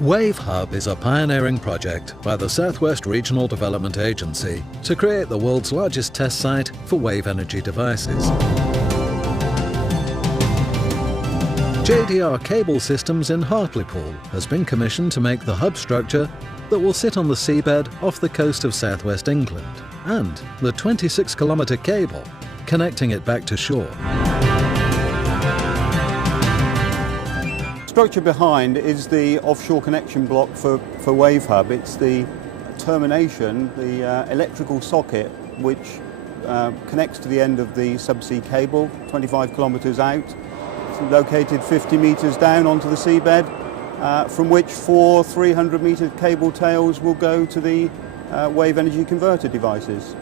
Wave Hub is a pioneering project by the Southwest Regional Development Agency to create the world's largest test site for wave energy devices. JDR Cable Systems in Hartlepool has been commissioned to make the hub structure that will sit on the seabed off the coast of southwest England, and the 26-kilometre cable connecting it back to shore. The structure behind is the offshore connection block for Wave Hub. It's the termination, the electrical socket which connects to the end of the subsea cable, 25 kilometres out. It's located 50 metres down onto the seabed, from which 4 300-metre cable tails will go to the wave energy converter devices.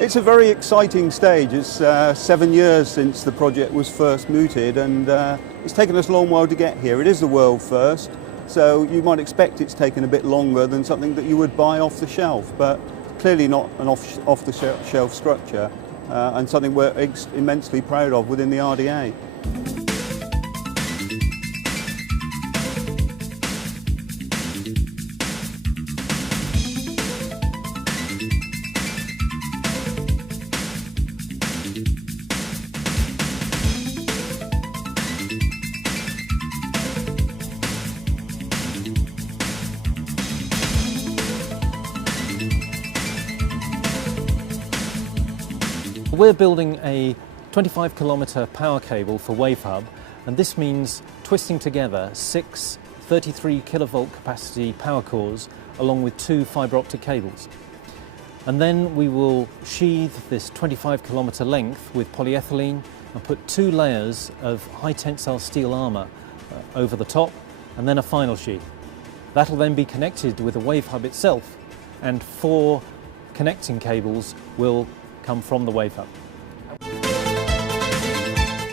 It's a very exciting stage. It's 7 years since the project was first mooted, and it's taken us a long while to get here. It is the world first, so you might expect it's taken a bit longer than something that you would buy off the shelf, but clearly not an off-the-shelf structure, and something we're immensely proud of within the RDA. We're building a 25-kilometre power cable for Wave Hub, and this means twisting together 6 33 kilovolt capacity power cores along with 2 fibre optic cables. And then we will sheath this 25-kilometre length with polyethylene and put 2 layers of high tensile steel armour over the top, and then a final sheath. That'll then be connected with the Wave Hub itself, and 4 connecting cables will come from the Wave Hub.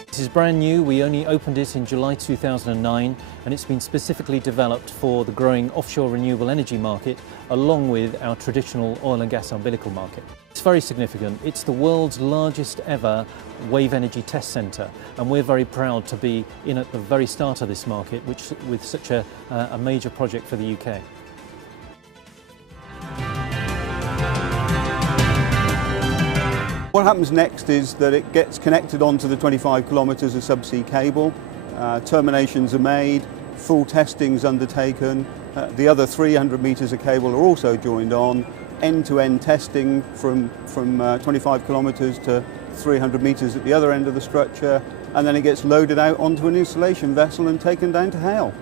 This is brand new. We only opened it in July 2009, and it's been specifically developed for the growing offshore renewable energy market along with our traditional oil and gas umbilical market. It's very significant. It's the world's largest ever wave energy test centre, and we're very proud to be in at the very start of this market, which with such a major project for the UK. What happens next is that it gets connected onto the 25 kilometres of subsea cable, terminations are made, full testing is undertaken, the other 300 metres of cable are also joined on, end-to-end testing from 25 kilometres to 300 metres at the other end of the structure, and then it gets loaded out onto an installation vessel and taken down to Hale.